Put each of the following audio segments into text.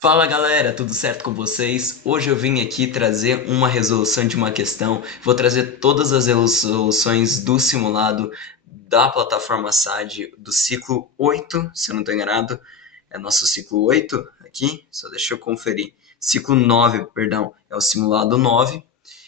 Fala galera, tudo certo com vocês? Hoje eu vim aqui trazer uma resolução de uma questão. Vou trazer todas as resoluções do simulado da plataforma SAD do ciclo 8, se eu não estou enganado. É nosso ciclo 8 aqui, só deixa eu conferir. Ciclo 9, perdão, é o simulado 9.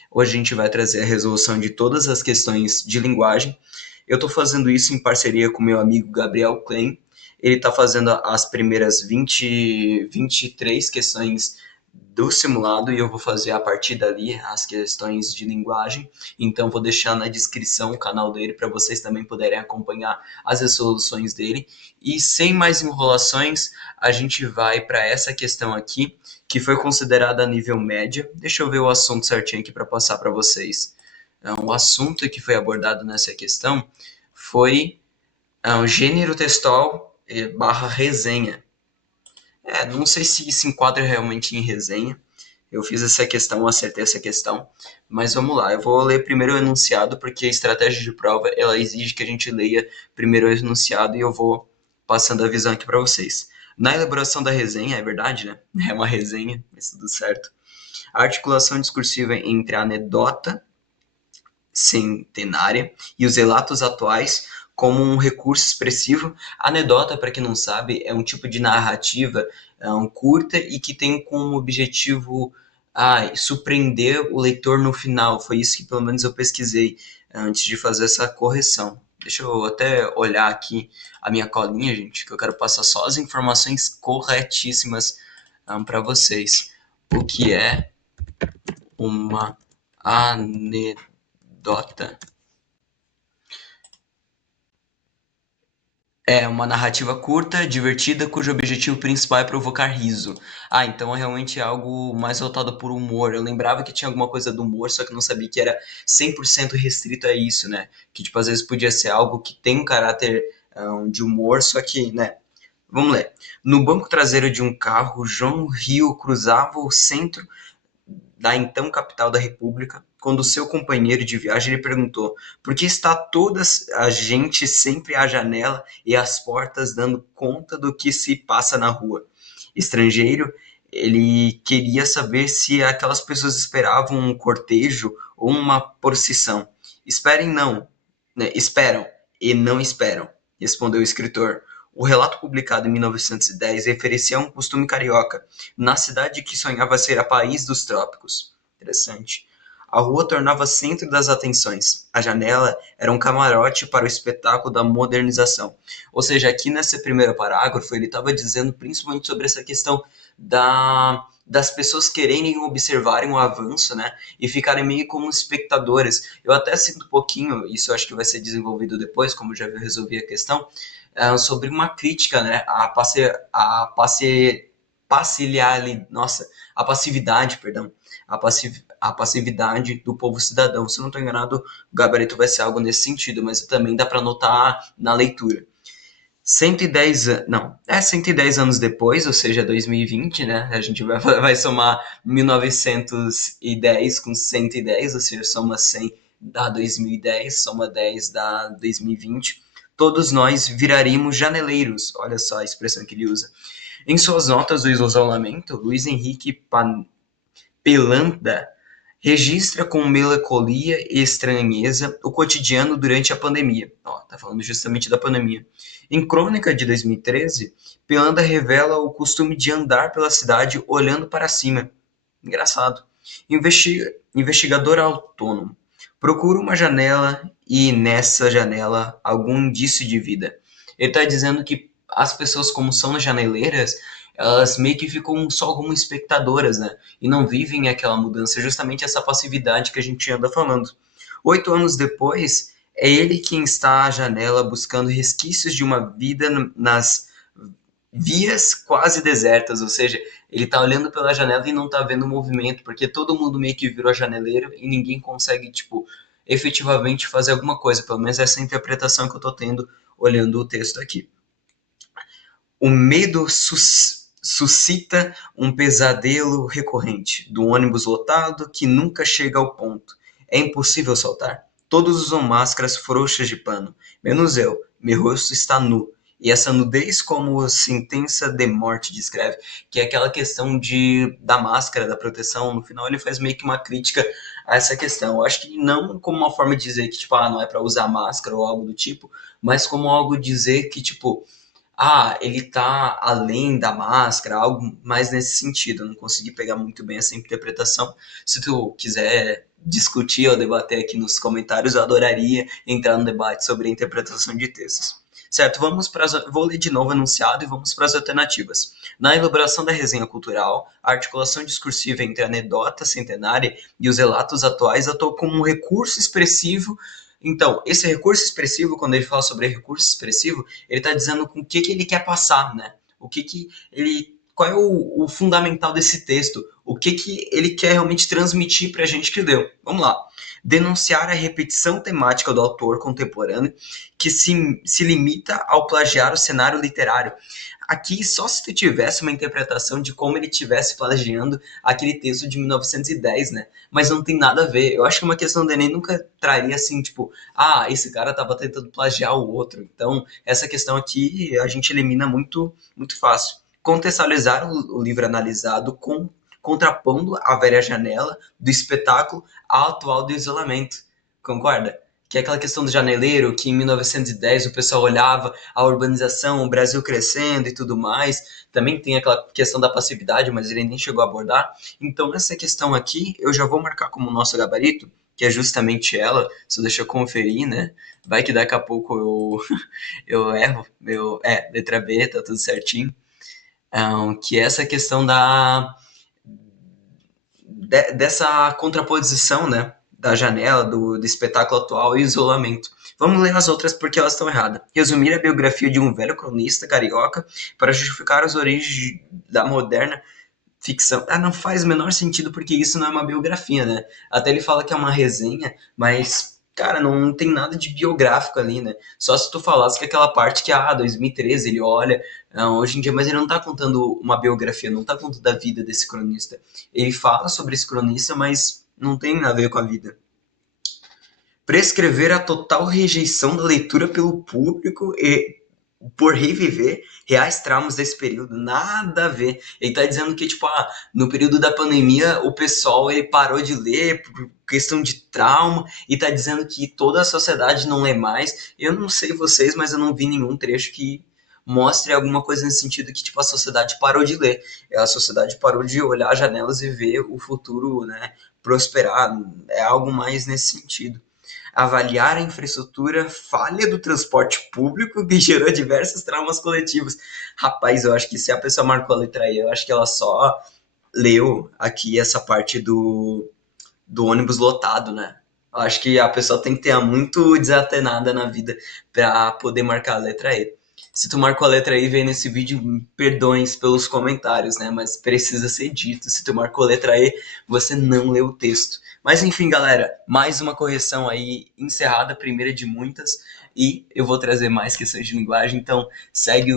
Hoje a gente vai trazer a resolução de todas as questões de linguagem. Eu estou fazendo isso em parceria com meu amigo Gabriel Klein. Ele está fazendo as primeiras 23 questões do simulado e eu vou fazer a partir dali as questões de linguagem. Então vou deixar na descrição o canal dele para vocês também poderem acompanhar as resoluções dele. E sem mais enrolações, a gente vai para essa questão aqui, que foi considerada a nível média. Deixa eu ver o assunto certinho aqui para passar para vocês. O assunto que foi abordado nessa questão foi o gênero textual barra resenha. Não sei se isso enquadra realmente em resenha. Eu fiz essa questão, acertei essa questão, mas vamos lá. Eu vou ler primeiro o enunciado, porque a estratégia de prova ela exige que a gente leia primeiro o enunciado e eu vou passando a visão aqui para vocês. Na elaboração da resenha, é verdade, né? É uma resenha, mas tudo certo. A articulação discursiva entre a anedota centenária e os relatos atuais como um recurso expressivo. A anedota, para quem não sabe, é um tipo de narrativa curta e que tem como objetivo surpreender o leitor no final. Foi isso que pelo menos eu pesquisei antes de fazer essa correção. Deixa eu até olhar aqui a minha colinha, gente, que eu quero passar só as informações corretíssimas para vocês. O que é uma anedota? É uma narrativa curta, divertida, cujo objetivo principal é provocar riso. Então é realmente algo mais voltado por humor. Eu lembrava que tinha alguma coisa do humor, só que não sabia que era 100% restrito a isso, né? Que, tipo, às vezes podia ser algo que tem um caráter de humor, só que, né? Vamos ler. No banco traseiro de um carro, João Rio cruzava o centro da então capital da República, quando seu companheiro de viagem lhe perguntou: por que está toda a gente sempre à janela e às portas dando conta do que se passa na rua? Estrangeiro, ele queria saber se aquelas pessoas esperavam um cortejo ou uma procissão. Esperem não, né? Esperam e não esperam, respondeu o escritor. O relato publicado em 1910 referencia a um costume carioca, na cidade que sonhava ser a país dos trópicos. Interessante. A rua tornava centro das atenções. A janela era um camarote para o espetáculo da modernização. Ou seja, aqui nesse primeiro parágrafo, ele estava dizendo principalmente sobre essa questão das pessoas quererem observarem o avanço, né? E ficarem meio como espectadoras. Eu até sinto um pouquinho, isso eu acho que vai ser desenvolvido depois, como já resolvi a questão, sobre uma crítica, né? A passividade, perdão, a passividade do povo cidadão. Se eu não estou enganado, o gabarito vai ser algo nesse sentido, mas também dá para notar na leitura. 110 anos, não, 110 anos depois, ou seja, 2020, né? A gente vai somar 1910 com 110, ou seja, soma 100 dá 2010, soma 10 dá 2020. Todos nós viraríamos janeleiros, olha só a expressão que ele usa. Em suas notas do isolamento, Luiz Henrique Pelanda registra com melancolia e estranheza o cotidiano durante a pandemia. Tá falando justamente da pandemia. Em Crônica de 2013, Pelanda revela o costume de andar pela cidade olhando para cima. Engraçado. Investigador autônomo. Procura uma janela e nessa janela algum indício de vida. Ele está dizendo que as pessoas, como são janeleiras, elas meio que ficam só como espectadoras, né? E não vivem aquela mudança, justamente essa passividade que a gente anda falando. 8 anos depois, é ele quem está à janela buscando resquícios de uma vida nas vias quase desertas, ou seja, ele está olhando pela janela e não está vendo o movimento, porque todo mundo meio que virou janeleiro e ninguém consegue, tipo, efetivamente fazer alguma coisa. Pelo menos essa é a interpretação que eu estou tendo olhando o texto aqui. O medo suscita um pesadelo recorrente do ônibus lotado que nunca chega ao ponto. É impossível saltar. Todos usam máscaras frouxas de pano, menos eu. Meu rosto está nu E essa nudez, como sentença de morte, descreve, que é aquela questão da máscara, da proteção. No final, ele faz meio que uma crítica a essa questão. Eu acho que não como uma forma de dizer que, tipo, não é para usar máscara ou algo do tipo, mas como algo dizer que, tipo, ele tá além da máscara, algo mais nesse sentido. Eu não consegui pegar muito bem essa interpretação. Se tu quiser discutir ou debater aqui nos comentários, eu adoraria entrar no debate sobre a interpretação de textos. Certo, vou ler de novo o enunciado e vamos para as alternativas. Na elaboração da resenha cultural, a articulação discursiva entre a anedota centenária e os relatos atuais atuou como um recurso expressivo. Então, esse recurso expressivo, quando ele fala sobre recurso expressivo, ele está dizendo com o que ele quer passar, né? Qual é o fundamental desse texto? O que ele quer realmente transmitir para a gente que leu? Vamos lá. Denunciar a repetição temática do autor contemporâneo que se limita ao plagiar o cenário literário. Aqui, só se tu tivesse uma interpretação de como ele estivesse plagiando aquele texto de 1910, né? Mas não tem nada a ver. Eu acho que uma questão do Enem nunca traria assim, tipo, esse cara tava tentando plagiar o outro. Então, essa questão aqui a gente elimina muito, muito fácil. Contextualizar o livro analisado contrapondo a velha janela do espetáculo ao atual do isolamento. Concorda? Que é aquela questão do janeleiro, que em 1910 o pessoal olhava a urbanização, o Brasil crescendo e tudo mais. Também tem aquela questão da passividade, mas ele nem chegou a abordar. Então, essa questão aqui, eu já vou marcar como nosso gabarito, que é justamente ela, só deixa eu conferir, né? Vai que daqui a pouco eu erro, letra B, tá tudo certinho. Que é essa questão dessa contraposição, né, da janela, do espetáculo atual e isolamento. Vamos ler as outras porque elas estão erradas. Resumir a biografia de um velho cronista carioca para justificar as origens da moderna ficção. Não faz o menor sentido porque isso não é uma biografia, né? Até ele fala que é uma resenha, mas, cara, não tem nada de biográfico ali, né? Só se tu falasse que aquela parte que, 2013, ele olha, hoje em dia, mas ele não tá contando uma biografia, não tá contando da vida desse cronista. Ele fala sobre esse cronista, mas não tem nada a ver com a vida. Prescrever a total rejeição da leitura pelo público e por reviver reais traumas desse período, nada a ver. Ele tá dizendo que, tipo, no período da pandemia, o pessoal, ele parou de ler por questão de trauma, e tá dizendo que toda a sociedade não lê mais. Eu não sei vocês, mas eu não vi nenhum trecho que mostre alguma coisa nesse sentido que, tipo, a sociedade parou de ler. A sociedade parou de olhar as janelas e ver o futuro, né, prosperar. É algo mais nesse sentido. Avaliar a infraestrutura falha do transporte público que gerou diversos traumas coletivos. Rapaz, eu acho que se a pessoa marcou a letra E, eu acho que ela só leu aqui essa parte do ônibus lotado, né? Eu acho que a pessoa tem que ter muito desatenada na vida para poder marcar a letra E. Se tu marcou a letra I, vem nesse vídeo, perdões pelos comentários, né? Mas precisa ser dito. Se tu marcou a letra E, você não leu o texto. Mas enfim, galera, mais uma correção aí encerrada, a primeira de muitas. E eu vou trazer mais questões de linguagem. Então, segue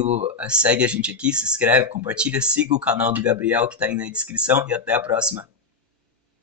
a gente aqui, se inscreve, compartilha, siga o canal do Gabriel que tá aí na descrição. E até a próxima.